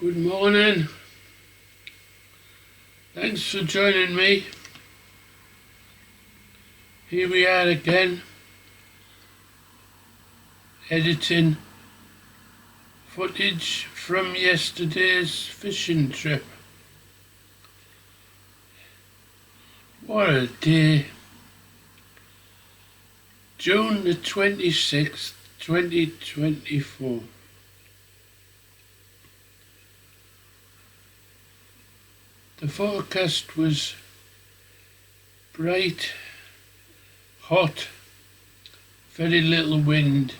Good morning. Thanks for joining me. Here we are again, editing footage from yesterday's fishing trip. What a day. June the 26th, 2024. The forecast was bright, hot, very little wind,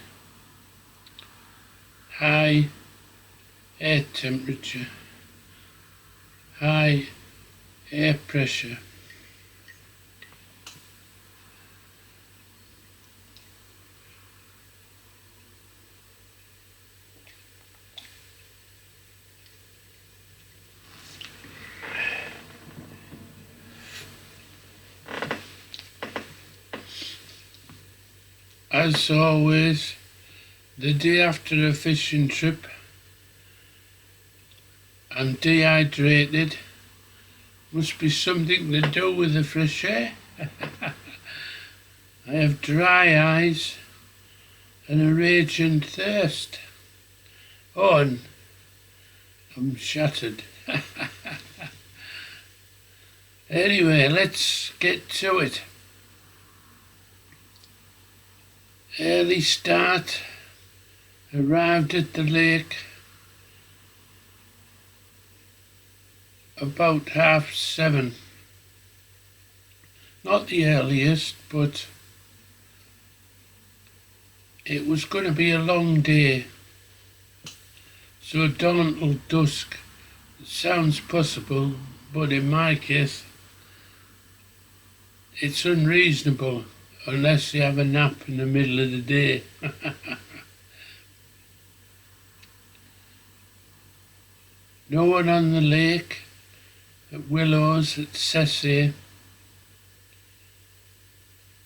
high air temperature, high air pressure. As always, the day after a fishing trip, I'm dehydrated. Must be something to do with the fresh air. I have dry eyes and a raging thirst. Oh, and I'm shattered. Anyway, let's get to it. Early start, arrived at the lake about 7:30. Not the earliest, but it was going to be a long day, so dawn till dusk sounds possible, but in my case it's unreasonable unless you have a nap in the middle of the day. No one on the lake at Willows Sessay.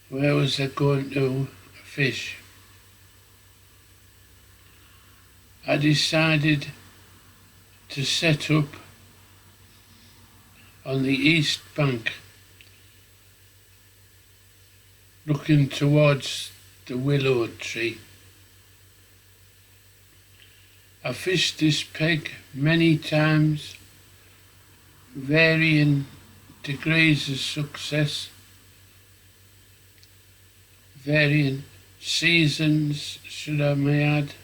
Where was I going to fish? I decided to set up on the east bank, looking towards the willow tree. I fished this peg many times, varying degrees of success, varying seasons, should I may add.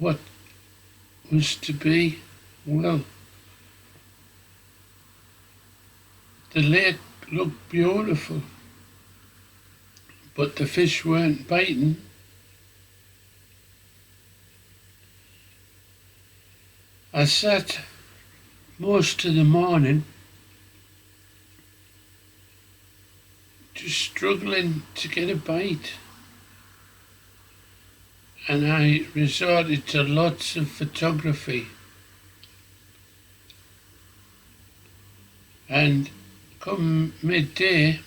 What was to be? Well, the lake looked beautiful, but the fish weren't biting. I sat most of the morning just struggling to get a bite, and I resorted to lots of photography. And come midday,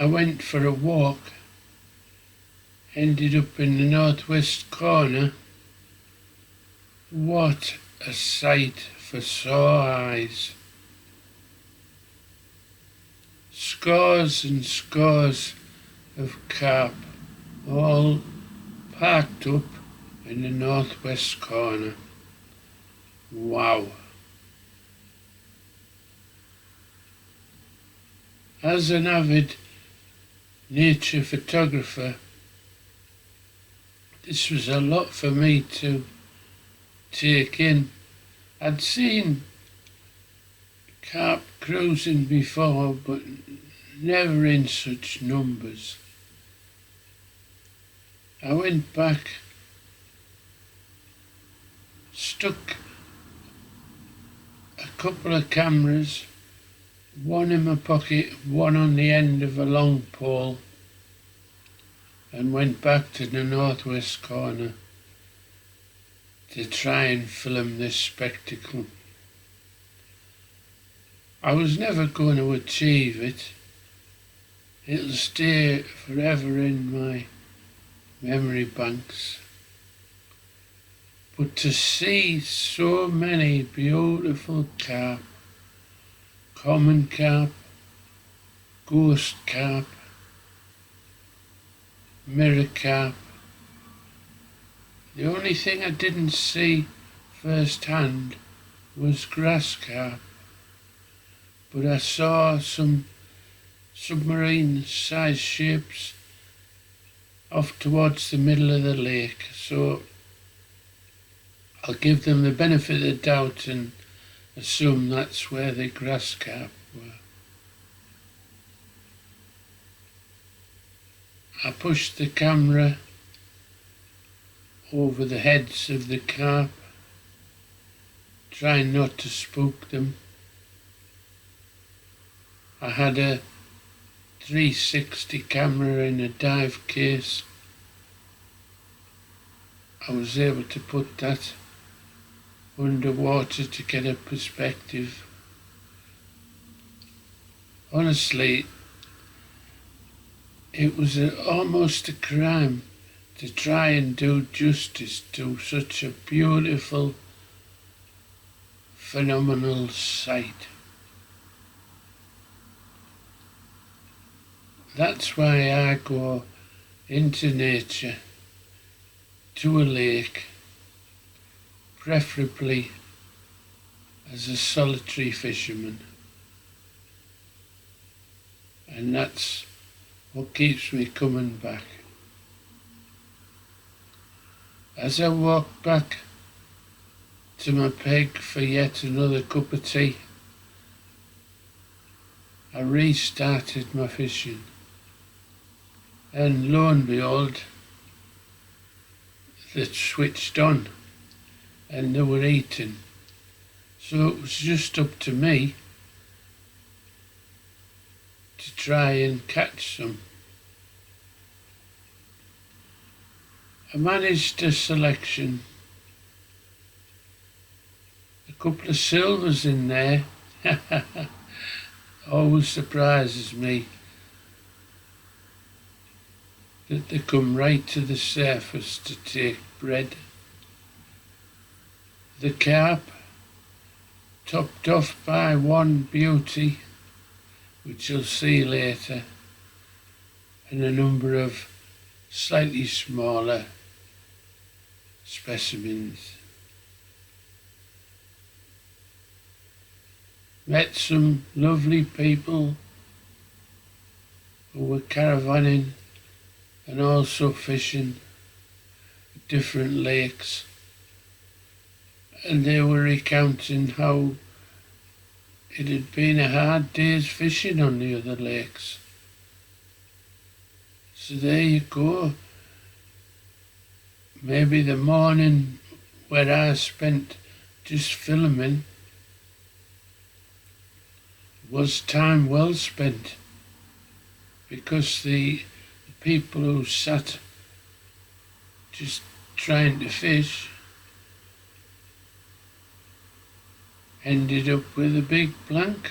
I went for a walk, ended up in the northwest corner. What a sight for sore eyes. Scores and scores of carp, all parked up in the northwest corner. Wow. As an avid nature photographer, this was a lot for me to take in. I'd seen carp cruising before, but never in such numbers. I went back, stuck a couple of cameras, one in my pocket, one on the end of a long pole, and went back to the northwest corner to try and film this spectacle. I was never going to achieve it. It'll stay forever in my memory banks. But to see so many beautiful carp, common carp, ghost carp, mirror carp. The only thing I didn't see firsthand was grass carp, but I saw some submarine-sized shapes off towards the middle of the lake, so I'll give them the benefit of the doubt and assume that's where the grass carp were. I pushed the camera over the heads of the carp, trying not to spook them. I had a 360 camera in a dive case. I was able to put that underwater to get a perspective. Honestly, it was almost a crime to try and do justice to such a beautiful, phenomenal sight. That's why I go into nature, to a lake, preferably as a solitary fisherman. And that's what keeps me coming back. As I walk back to my peg for yet another cup of tea, I restarted my fishing. And lo and behold, they'd switched on and they were eating. So it was just up to me to try and catch some. I managed a selection, a couple of silvers in there. Always surprises me that they come right to the surface to take bread. The carp, topped off by one beauty, which you'll see later, and a number of slightly smaller specimens. Met some lovely people who were caravanning and also fishing at different lakes, and they were recounting how it had been a hard day's fishing on the other lakes. So there you go. Maybe the morning where I spent just filming was time well spent, because the people who sat just trying to fish ended up with a big blank.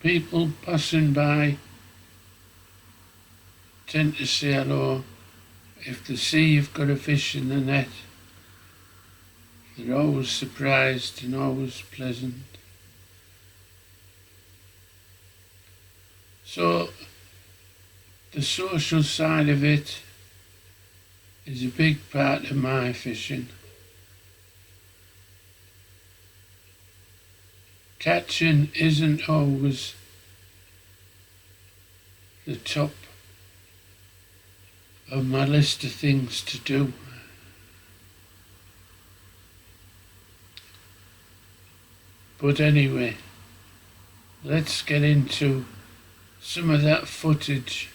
People passing by tend to say hello. If they see you've got a fish in the net, they're always surprised and always pleasant. So the social side of it is a big part of my fishing. Catching isn't always the top of my list of things to do. But anyway, let's get into some of that footage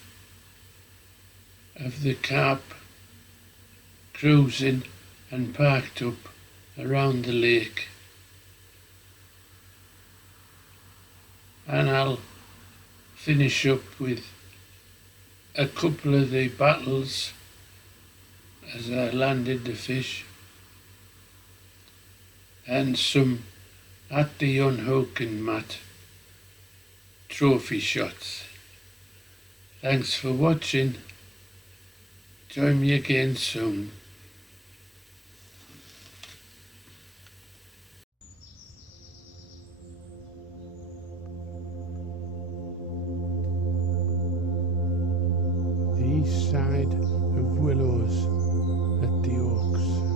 of the carp cruising and parked up around the lake. And I'll finish up with a couple of the battles as I landed the fish. and some at the unhooking mat trophy shots. Thanks for watching. Join me again soon. The east side of Willows at the Oaks.